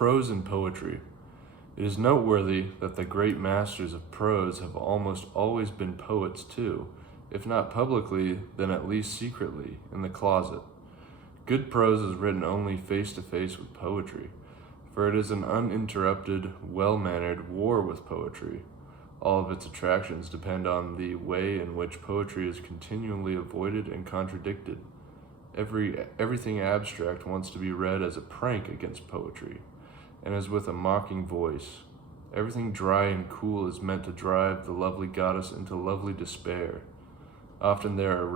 Prose and poetry. It is noteworthy that the great masters of prose have almost always been poets too, if not publicly, then at least secretly, in the closet. Good prose is written only face to face with poetry, for it is an uninterrupted, well-mannered war with poetry. All of its attractions depend on the way in which poetry is continually avoided and contradicted. Everything abstract wants to be read as a prank against poetry, and as with a mocking voice. Everything dry and cool is meant to drive the lovely goddess into lovely despair. Often there are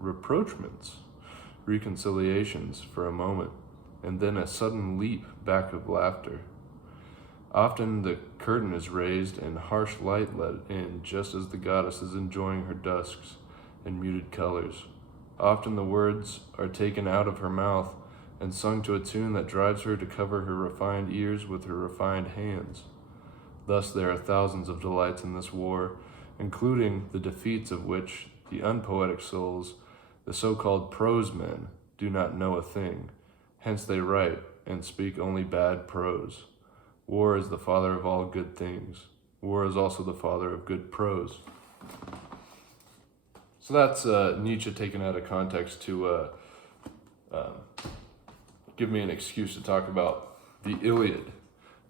reproachments, reconciliations for a moment, and then a sudden leap back of laughter. Often the curtain is raised and harsh light let in just as the goddess is enjoying her dusks and muted colors. Often the words are taken out of her mouth and sung to a tune that drives her to cover her refined ears with her refined hands. Thus there are thousands of delights in this war, including the defeats of which the unpoetic souls, the so-called prose men, do not know a thing. Hence they write and speak only bad prose. War is the father of all good things. War is also the father of good prose. So that's Nietzsche taken out of context to give me an excuse to talk about the Iliad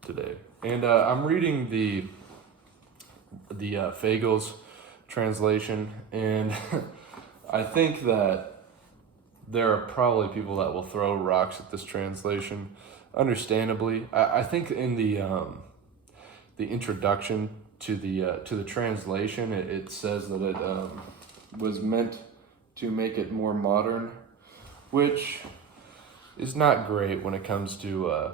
today. And I'm reading the Fagles translation, and I think that there are probably people that will throw rocks at this translation, understandably. I think in the introduction to the translation, it says that it was meant to make it more modern, which is not great when it comes to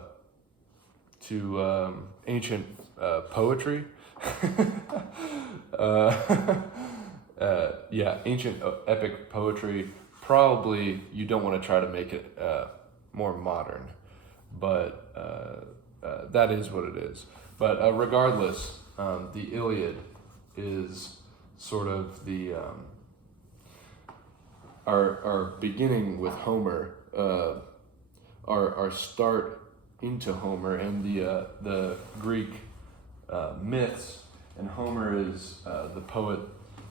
ancient poetry. Ancient epic poetry. Probably you don't want to try to make it more modern, but that is what it is. But regardless, the Iliad is sort of the our beginning with Homer, our start into Homer and the Greek myths, and Homer is the poet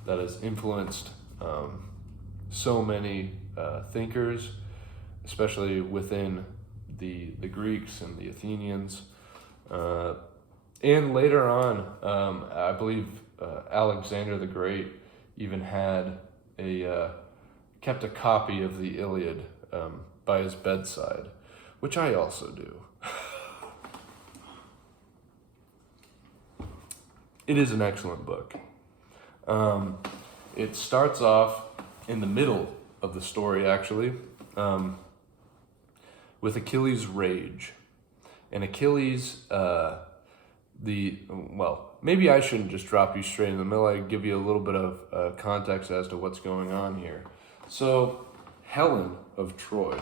that has influenced so many thinkers, especially within the Greeks and the Athenians. And later on, I believe Alexander the Great even had kept a copy of the Iliad by his bedside, which I also do. It is an excellent book. It starts off in the middle of the story, actually, with Achilles' rage. And Achilles, maybe I shouldn't just drop you straight in the middle. I give you a little bit of context as to what's going on here. So, Helen of Troy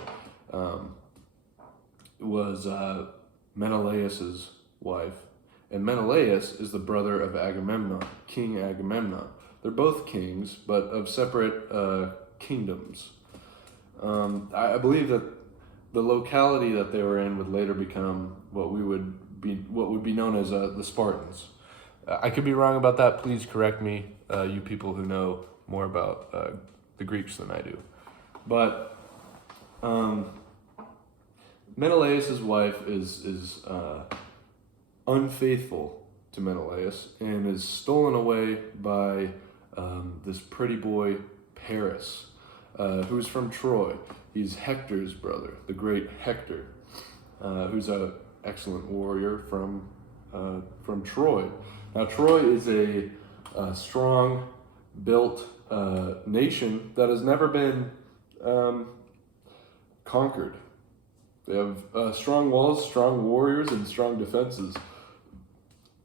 was Menelaus's wife, and Menelaus is the brother of Agamemnon, King Agamemnon. They're both kings, but of separate kingdoms. I believe that the locality that they were in would later become what would be known as the Spartans. I could be wrong about that. Please correct me, you people who know more about the Greeks than I do. But Menelaus's wife is unfaithful to Menelaus and is stolen away by this pretty boy Paris, who's from Troy. He's Hector's brother, the great Hector, who's an excellent warrior from Troy. Now, Troy is a strong-built nation that has never been conquered. They have strong walls, strong warriors, and strong defenses.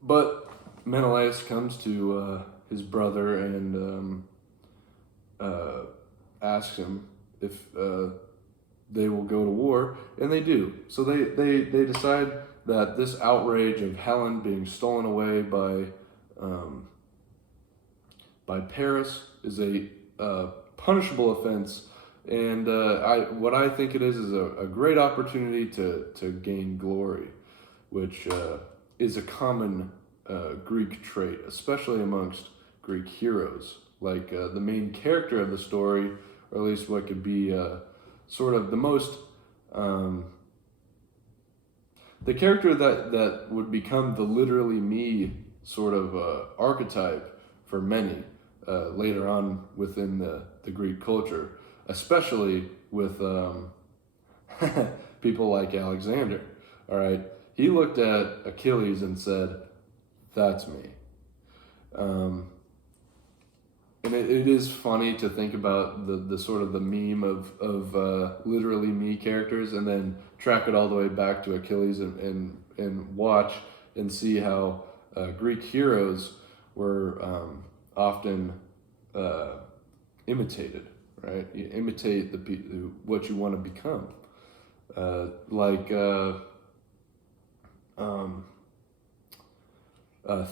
But Menelaus comes to his brother and asks him if they will go to war, and they do. So they decide that this outrage of Helen being stolen away by Paris is a punishable offense And what I think it is a great opportunity to gain glory, which is a common Greek trait, especially amongst Greek heroes. Like the main character of the story, or at least what could be sort of the most, the character that would become the literally me sort of archetype for many later on within the Greek culture, especially with people like Alexander. All right, he looked at Achilles and said, "That's me." And it is funny to think about the sort of the meme of literally me characters, and then track it all the way back to Achilles, and watch and see how Greek heroes were often imitated, right? You imitate what you want to become.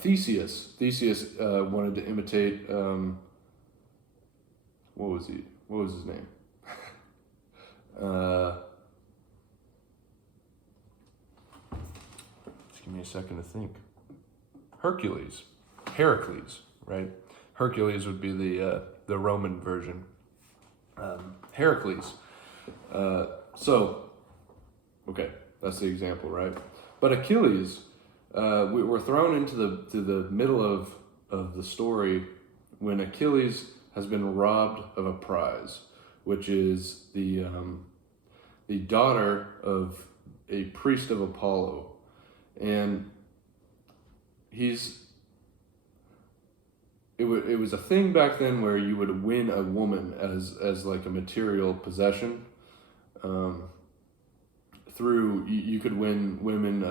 Theseus. Theseus wanted to imitate. What was he? What was his name? Just give me a second to think. Heracles, right? Hercules would be the Roman version. Heracles. Okay, that's the example, right? But Achilles, we were thrown into the middle of the story when Achilles has been robbed of a prize, which is the daughter of a priest of Apollo, and it was a thing back then where you would win a woman as like a material possession. Through you could win women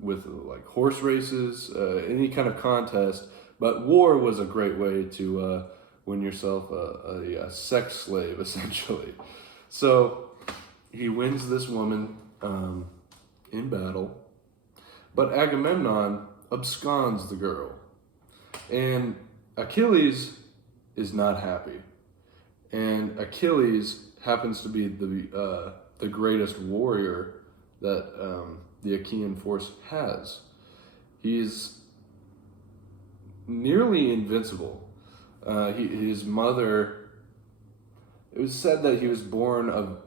with like horse races, any kind of contest, but war was a great way to win yourself a sex slave, essentially. So he wins this woman in battle, but Agamemnon absconds the girl, and Achilles is not happy. And Achilles happens to be the greatest warrior that the Achaean force has. He's nearly invincible. His mother, it was said that he was born of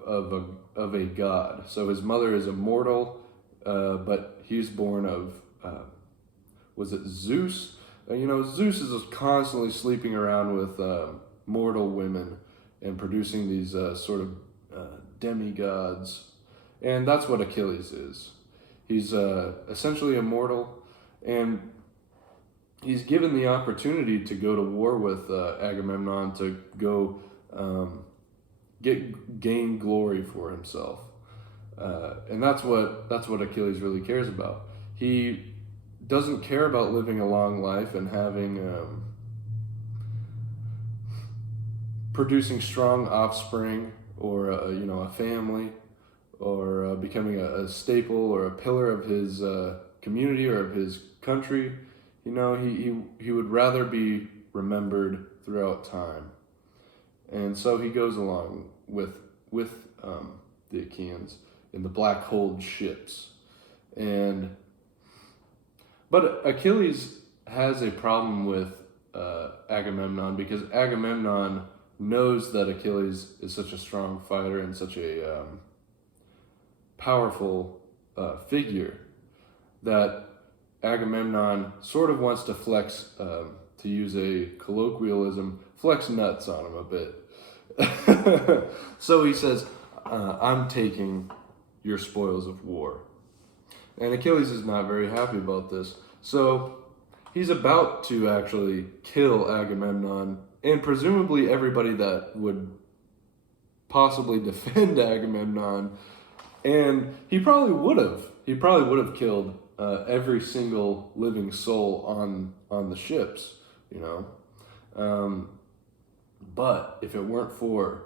a god. So his mother is immortal, but he's born of, was it Zeus? Zeus is just constantly sleeping around with mortal women and producing these sort of demigods. And that's what Achilles is. He's essentially immortal, and he's given the opportunity to go to war with Agamemnon to go gain glory for himself, and that's what Achilles really cares about. He doesn't care about living a long life and having producing strong offspring, or a family, or becoming a staple or a pillar of his community or of his country. He would rather be remembered throughout time, and so he goes along with the Achaeans in the black-hulled ships, but Achilles has a problem with Agamemnon, because Agamemnon knows that Achilles is such a strong fighter and such a powerful figure, that Agamemnon sort of wants to flex, to use a colloquialism, flex nuts on him a bit. So he says, I'm taking your spoils of war. And Achilles is not very happy about this. So he's about to actually kill Agamemnon, and presumably everybody that would possibly defend Agamemnon. And he probably would have. He probably would have killed every single living soul on the ships, But if it weren't for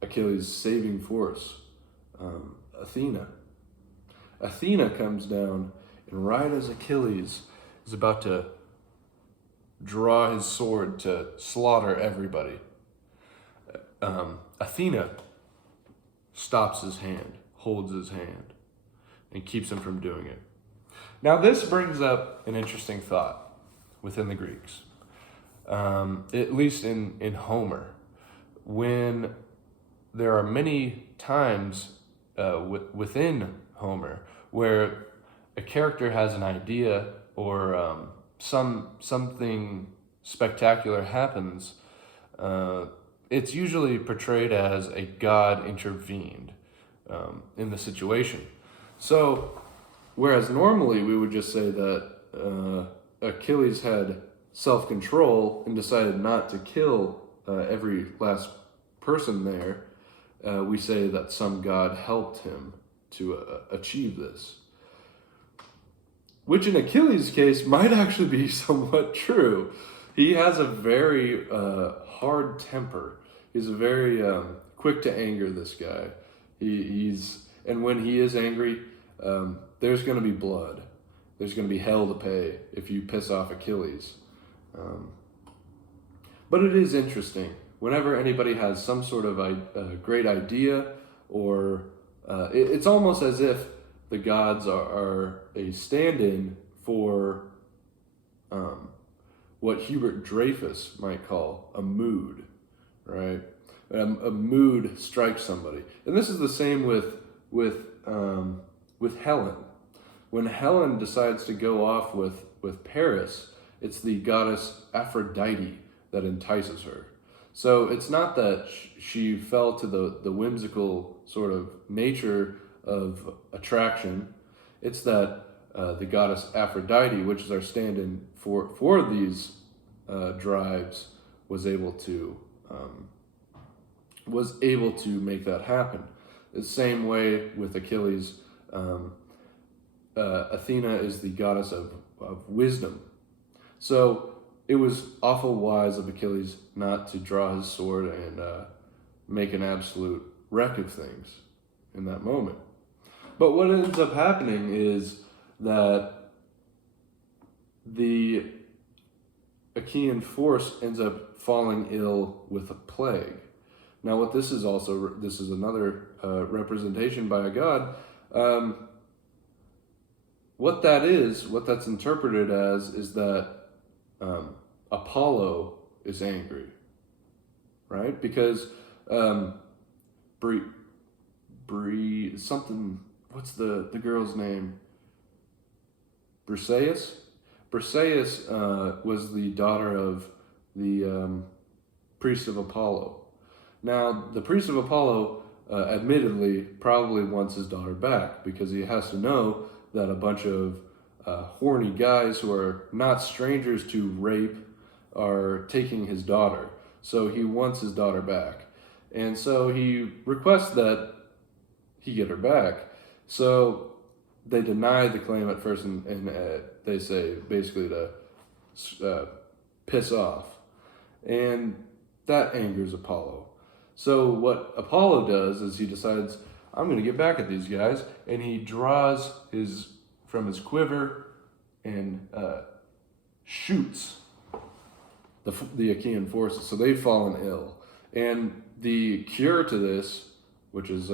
Achilles' saving force, Athena comes down, and right as Achilles is about to draw his sword to slaughter everybody, Athena stops his hand, holds his hand, and keeps him from doing it. Now, this brings up an interesting thought within the Greeks, at least in Homer, when there are many times within Homer where a character has an idea or something spectacular happens. It's usually portrayed as a god intervened in the situation. So, whereas normally we would just say that Achilles had self-control and decided not to kill every last person there, we say that some god helped him to achieve this. Which in Achilles' case might actually be somewhat true. He has a very hard temper. He's a very quick to anger, this guy. And when he is angry, there's going to be blood. There's going to be hell to pay if you piss off Achilles. But it is interesting. Whenever anybody has some sort of great idea, or it's almost as if the gods are a stand-in for what Hubert Dreyfus might call a mood, right? A mood strikes somebody, and this is the same with Helen. When Helen decides to go off with Paris, it's the goddess Aphrodite that entices her. So it's not that she fell to the whimsical sort of nature of attraction. It's that the goddess Aphrodite, which is our stand-in for these drives, was able to make that happen. The same way with Achilles, Athena is the goddess of wisdom. So it was awful wise of Achilles not to draw his sword and make an absolute wreck of things in that moment. But what ends up happening is that the Achaean force ends up falling ill with a plague. Now, what this is another representation by a god. What that's interpreted as is that Apollo is angry, right? Because what's the girl's name? Briseis? Briseis was the daughter of the priest of Apollo. Now, the priest of Apollo, admittedly, probably wants his daughter back because he has to know that a bunch of horny guys who are not strangers to rape are taking his daughter. So he wants his daughter back. And so he requests that he get her back. So they deny the claim at first, and they say basically to piss off. And that angers Apollo. So what Apollo does is he decides, I'm going to get back at these guys, and he draws from his quiver and shoots the Achaean forces. So they've fallen ill. And the cure to this, which is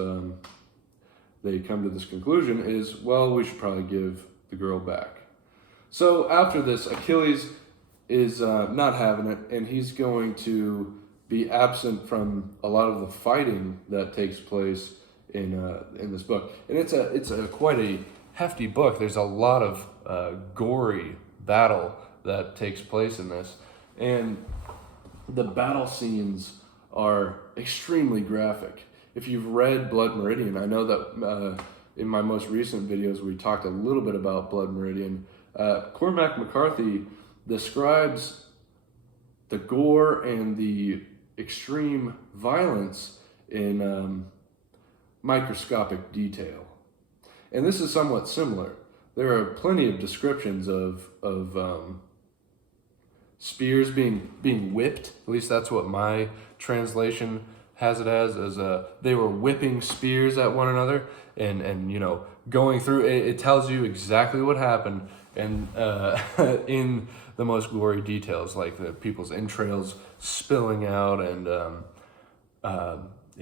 they come to this conclusion, is, well, we should probably give the girl back. So after this, Achilles is not having it, and he's going to be absent from a lot of the fighting that takes place in this book. And it's quite a hefty book. There's a lot of gory battle that takes place in this, and the battle scenes are extremely graphic. If you've read Blood Meridian, I know that in my most recent videos we talked a little bit about Blood Meridian. Cormac McCarthy describes the gore and the extreme violence in microscopic detail. And this is somewhat similar. There are plenty of descriptions of spears being whipped. At least that's what my translation has it as they were whipping spears at one another and going through. It tells you exactly what happened, and in the most gory details, like the people's entrails spilling out, and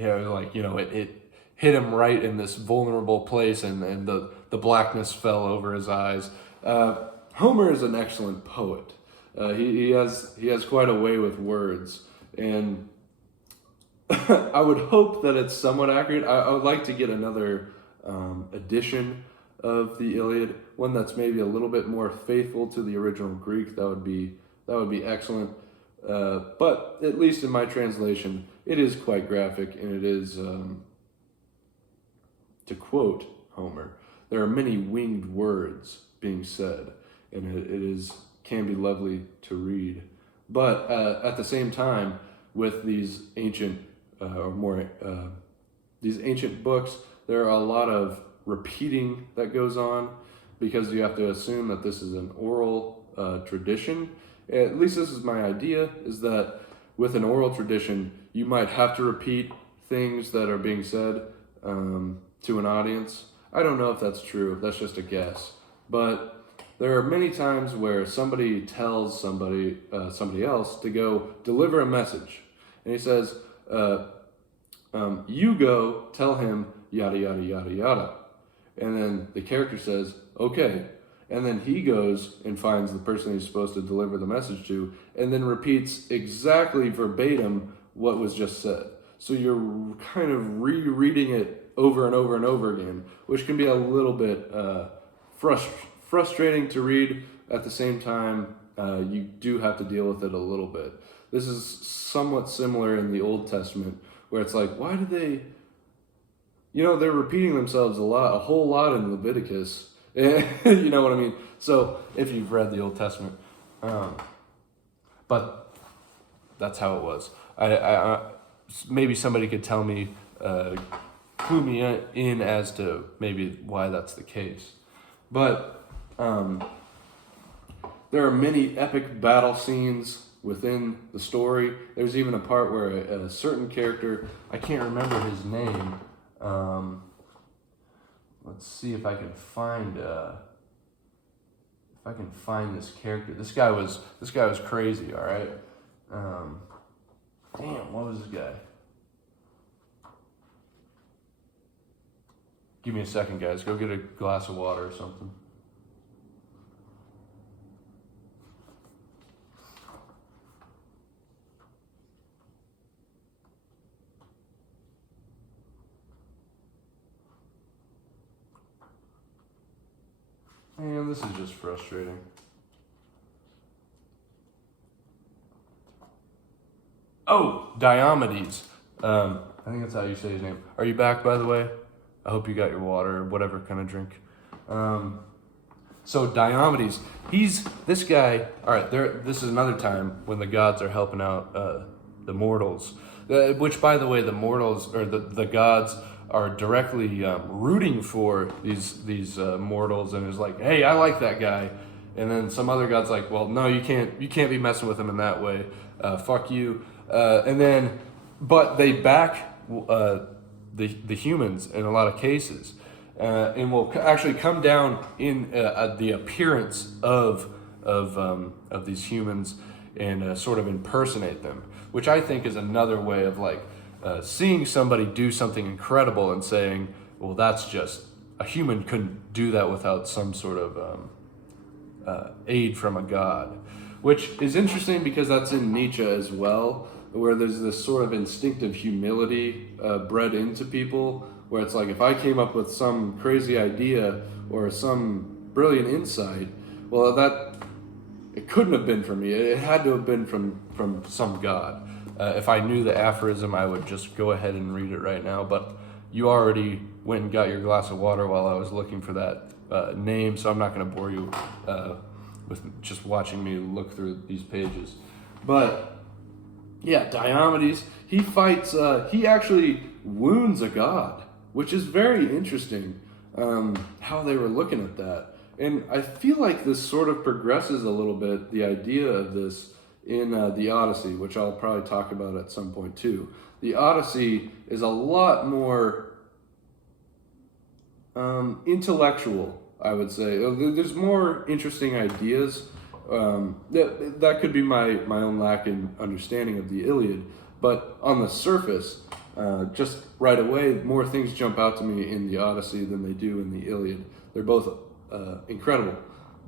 like, it hit him right in this vulnerable place, and the blackness fell over his eyes. Homer is an excellent poet. He has quite a way with words, and I would hope that it's somewhat accurate. I would like to get another edition of the Iliad, one that's maybe a little bit more faithful to the original Greek. That would be excellent. But at least in my translation, it is quite graphic, and it is, to quote Homer, there are many winged words being said, and it can be lovely to read. But at the same time, with these ancient these ancient books, there are a lot of repeating that goes on, because you have to assume that this is an oral tradition. At least this is my idea, is that with an oral tradition, you might have to repeat things that are being said to an audience. I don't know if that's true, that's just a guess. But there are many times where somebody tells somebody else to go deliver a message. And he says, you go tell him yada, yada, yada, yada. And then the character says, okay. And then he goes and finds the person he's supposed to deliver the message to, and then repeats exactly verbatim what was just said. So you're kind of rereading it over and over and over again, which can be a little bit frustrating to read. At the same time, you do have to deal with it a little bit. This is somewhat similar in the Old Testament, where it's like, why do they, they're repeating themselves a whole lot in Leviticus. You know what I mean? So if you've read the Old Testament, but that's how it was. I maybe somebody could tell me, clue me in as to maybe why that's the case. But there are many epic battle scenes within the story. There's even a part where a certain character, I can't remember his name. Let's see if I can find this character. This guy was crazy. All right. Damn, what was this guy? Give me a second, guys. Go get a glass of water or something. Man, this is just frustrating. Oh, Diomedes. I think that's how you say his name. Are you back, by the way? I hope you got your water or whatever kind of drink. So Diomedes, this guy. All right, this is another time when the gods are helping out the mortals. Which, by the way, the mortals or the gods are directly rooting for these mortals, and is like, hey, I like that guy. And then some other god's like, well, no, you can't be messing with him in that way. Fuck you. But they back the humans in a lot of cases, and will actually come down in the appearance of these humans and sort of impersonate them, which I think is another way of like seeing somebody do something incredible and saying, well, that's just, a human couldn't do that without some sort of aid from a god, which is interesting because that's in Nietzsche as well, where there's this sort of instinctive humility bred into people, where it's like, if I came up with some crazy idea or some brilliant insight, well, it couldn't have been from me. It had to have been from some god. If I knew the aphorism, I would just go ahead and read it right now, but you already went and got your glass of water while I was looking for that name, so I'm not going to bore you with just watching me look through these pages. But yeah, Diomedes, he fights, he actually wounds a god, which is very interesting, how they were looking at that. And I feel like this sort of progresses a little bit, the idea of this, in the Odyssey, which I'll probably talk about at some point too. The Odyssey is a lot more intellectual, I would say. There's more interesting ideas. That could be my own lack in understanding of the Iliad, but on the surface, Just right away, more things jump out to me in the Odyssey than they do in the Iliad. They're both incredible,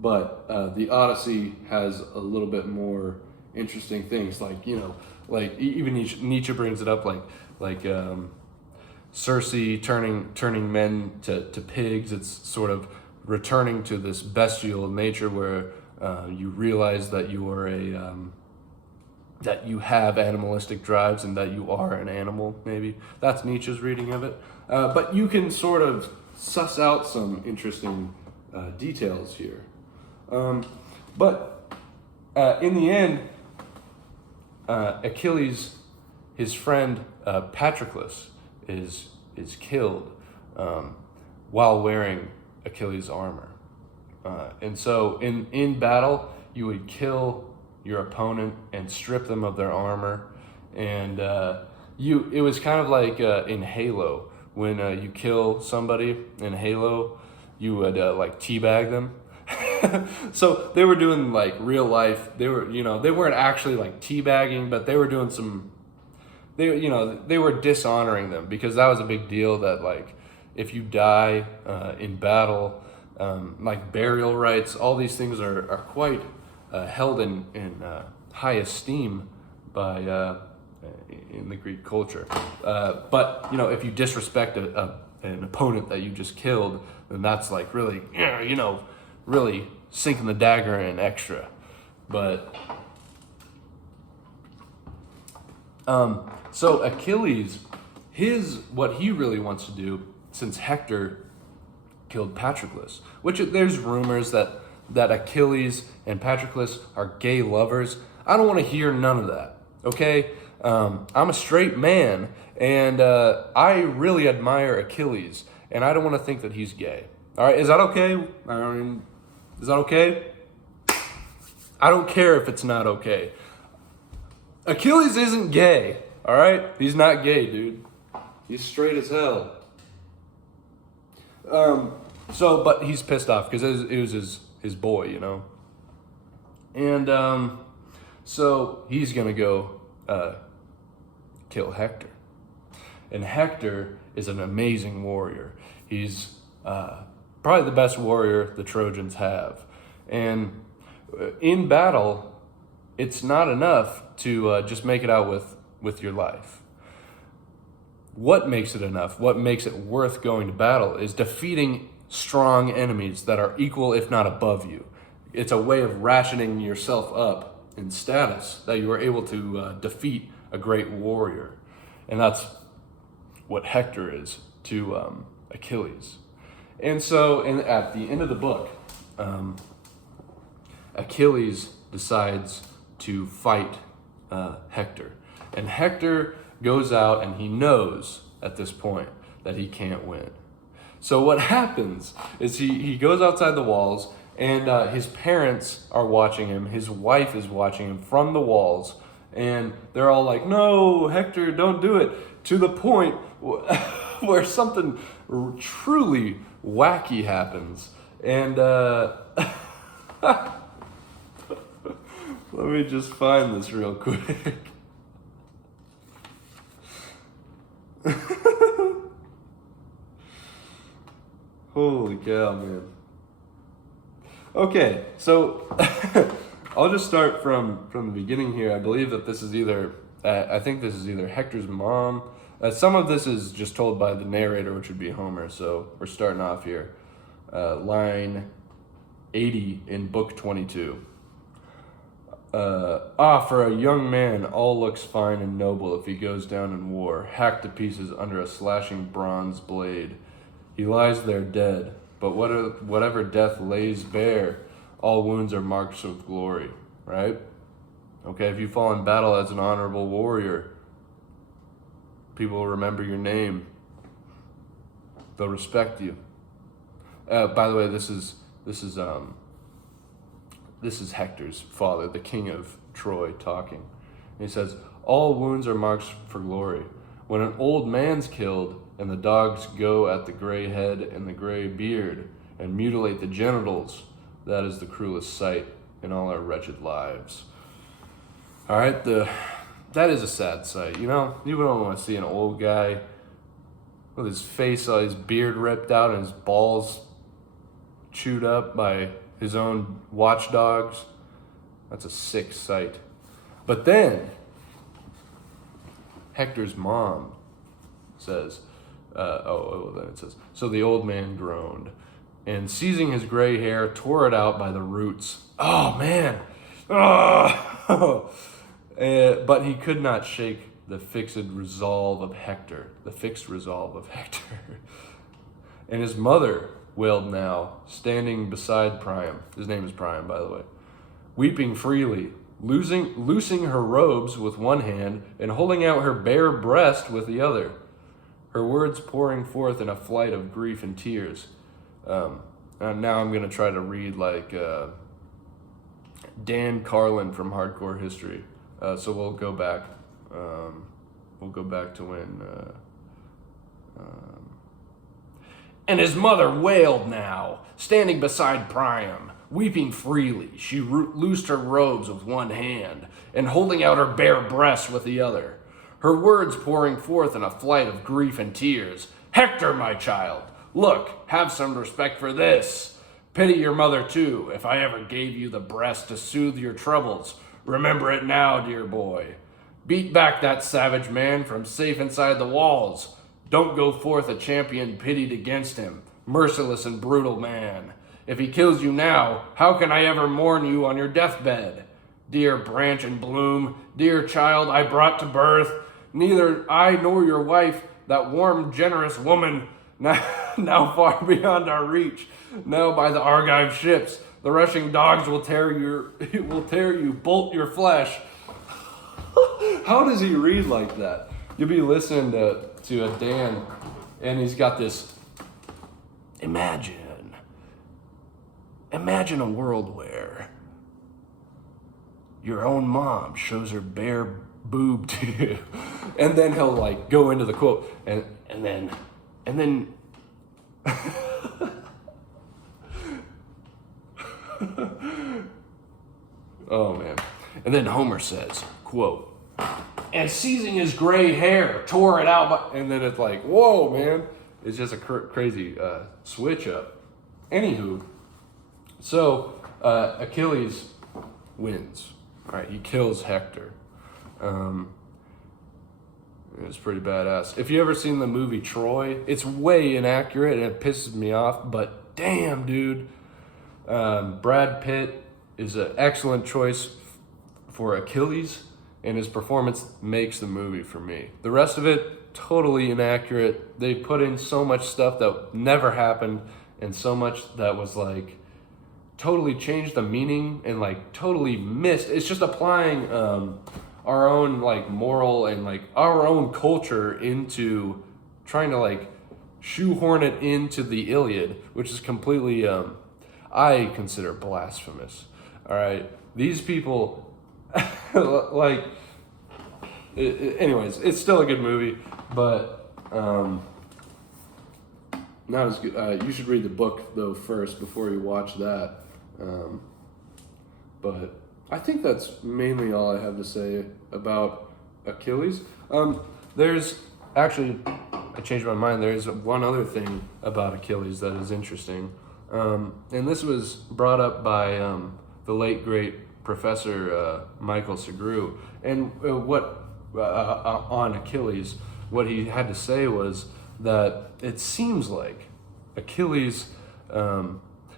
but the Odyssey has a little bit more interesting things, like even Nietzsche brings it up, like Circe turning men to pigs. It's sort of returning to this bestial nature where you realize that you are that you have animalistic drives and that you are an animal. Maybe that's Nietzsche's reading of it, but you can sort of suss out some interesting details here. But in the end, Achilles, his friend Patroclus, is killed while wearing Achilles' armor. And so in battle, you would kill your opponent and strip them of their armor. And it was kind of like in Halo, when you kill somebody in Halo, you would like teabag them. So they were doing like real life. They weren't actually like teabagging, but they were doing some. They were dishonoring them, because that was a big deal. That like if you die in battle, like burial rites, all these things are quite held in high esteem by in the Greek culture. But if you disrespect an opponent that you just killed, then that's like really really sinking the dagger in extra. But so Achilles, what he really wants to do, since Hector killed Patroclus, which there's rumors that Achilles and Patroclus are gay lovers. I don't want to hear none of that, okay? I'm a straight man, and I really admire Achilles, and I don't want to think that he's gay. All right, is that okay? Is that okay? I don't care if it's not okay. Achilles isn't gay, all right? He's not gay, dude. He's straight as hell. But he's pissed off because it was his boy, And so he's gonna go kill Hector. And Hector is an amazing warrior. He's probably the best warrior the Trojans have. And in battle, it's not enough to just make it out with your life. What makes it enough, what makes it worth going to battle, is defeating strong enemies that are equal, if not above you. It's a way of rationing yourself up in status, that you are able to defeat a great warrior. And that's what Hector is to Achilles. And so at the end of the book, Achilles decides to fight Hector. And Hector goes out, and he knows at this point that he can't win. So what happens is he goes outside the walls, and his parents are watching him. His wife is watching him from the walls, and they're all like, "No, Hector, don't do it," to the point where something truly wacky happens. And let me just find this real quick. Holy cow, man. Okay, so I'll just start from the beginning here. I believe that this is I think this is either Hector's mom. Some of this is just told by the narrator, which would be Homer. So we're starting off here. Line 80 in book 22. For a young man, all looks fine and noble if he goes down in war, hacked to pieces under a slashing bronze blade. He lies there dead, but whatever death lays bare, all wounds are marks of glory, right? Okay, if you fall in battle as an honorable warrior, people will remember your name. They'll respect you. By the way, this is Hector's father, the king of Troy, talking. And he says, "All wounds are marks for glory. When an old man's killed, and the dogs go at the gray head and the gray beard and mutilate the genitals, that is the cruelest sight in all our wretched lives." All right, the that is a sad sight. You know, you don't want to see an old guy with his face, all his beard ripped out and his balls chewed up by his own watchdogs. That's a sick sight. But then Hector's mom says, then it says, so the old man groaned, and seizing his gray hair, tore it out by the roots. Oh, man. Oh. But he could not shake the fixed resolve of Hector. And his mother wailed now, standing beside Priam. His name is Priam, by the way. Weeping freely, loosing her robes with one hand and holding out her bare breast with the other. Her words pouring forth in a flight of grief and tears. And now I'm going to try to read like Dan Carlin from Hardcore History. So we'll go back. We'll go back to when... And his mother wailed now, standing beside Priam, weeping freely. She loosed her robes with one hand and holding out her bare breast with the other. Her words pouring forth in a flight of grief and tears. Hector, my child, look, have some respect for this. Pity your mother too, if I ever gave you the breast to soothe your troubles. Remember it now, dear boy. Beat back that savage man from safe inside the walls. Don't go forth a champion pitied against him, merciless and brutal man. If he kills you now, how can I ever mourn you on your deathbed? Dear branch and bloom, dear child I brought to birth, neither I nor your wife, that warm, generous woman, now far beyond our reach, now by the Argive ships, the rushing dogs will tear you, bolt your flesh. How does he read like that? You'll be listening to a Dan, and he's got this, imagine a world where your own mom shows her bare boob to you. And then he'll like go into the quote, and then oh man. And then Homer says, quote, and seizing his gray hair, tore it out. And then it's like, whoa, man. It's just a crazy switch up. Anywho, so Achilles wins. Right, he kills Hector. It's pretty badass. If you ever seen the movie Troy, it's way inaccurate and it pisses me off. But damn, dude, Brad Pitt is an excellent choice for Achilles. And his performance makes the movie for me. The rest of it, totally inaccurate. They put in so much stuff that never happened and so much that was like totally changed the meaning and like totally missed. It's just applying our own like moral and like our own culture into trying to like shoehorn it into the Iliad, which is completely, I consider blasphemous. All right. These people... like, anyways, it's still a good movie, but not as good. You should read the book though first before you watch that. But I think that's mainly all I have to say about Achilles. There's actually, I changed my mind. There's one other thing about Achilles that is interesting, and this was brought up by the late great Professor Michael Segru, and on Achilles, what he had to say was that it seems like Achilles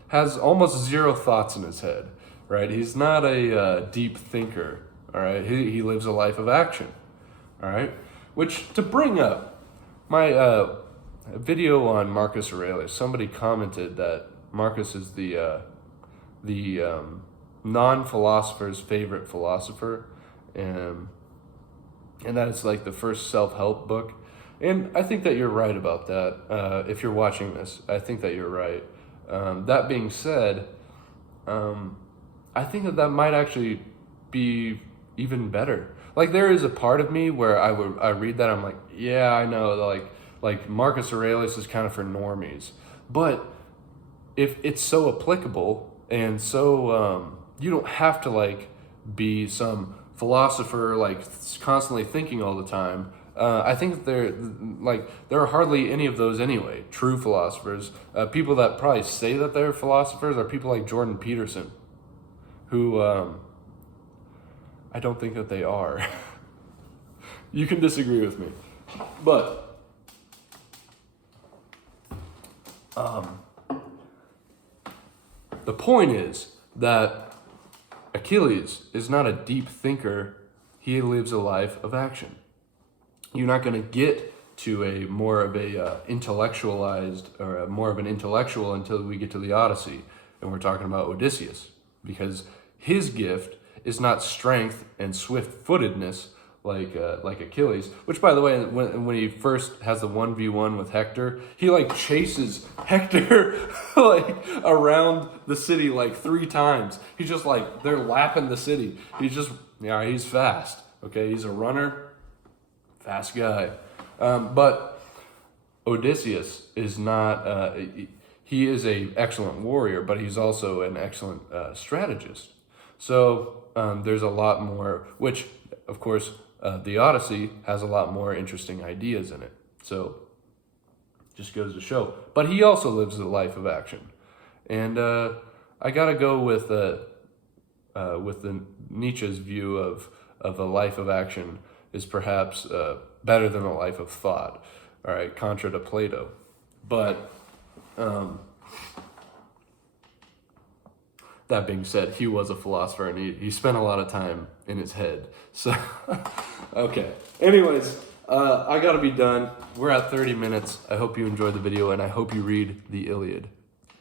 has almost zero thoughts in his head, right? He's not a deep thinker, all right? He lives a life of action, all right? Which, to bring up, my video on Marcus Aurelius, somebody commented that Marcus is the non-philosopher's favorite philosopher, and that it's like the first self-help book. And I think that you're right about that. If you're watching this, I think that you're right. That being said, I think that might actually be even better. Like, there is a part of me where I read that, I'm like, yeah, I know, like Marcus Aurelius is kind of for normies. But if it's so applicable and so you don't have to like be some philosopher, like constantly thinking all the time. I think there are hardly any of those anyway. True philosophers, people that probably say that they're philosophers, are people like Jordan Peterson, who I don't think that they are. You can disagree with me, but the point is that Achilles is not a deep thinker. He lives a life of action. You're not going to get to a more of a intellectualized or a more of an intellectual until we get to the Odyssey, and we're talking about Odysseus, because his gift is not strength and swift-footedness like Achilles. Which, by the way, when he first has the 1v1 with Hector, he like chases Hector like around the city like 3 times. He's just like, they're lapping the city. He's fast. Okay, he's a runner, fast guy. But Odysseus is not. He is a excellent warrior, but he's also an excellent strategist. So there's a lot more, which, of course, the Odyssey has a lot more interesting ideas in it. So just goes to show. But he also lives a life of action. And I got to go with the Nietzsche's view of a life of action is perhaps better than a life of thought. All right, contra to Plato. But that being said, he was a philosopher, and he spent a lot of time in his head. So, okay. Anyways, I got to be done. We're at 30 minutes. I hope you enjoyed the video, and I hope you read the Iliad.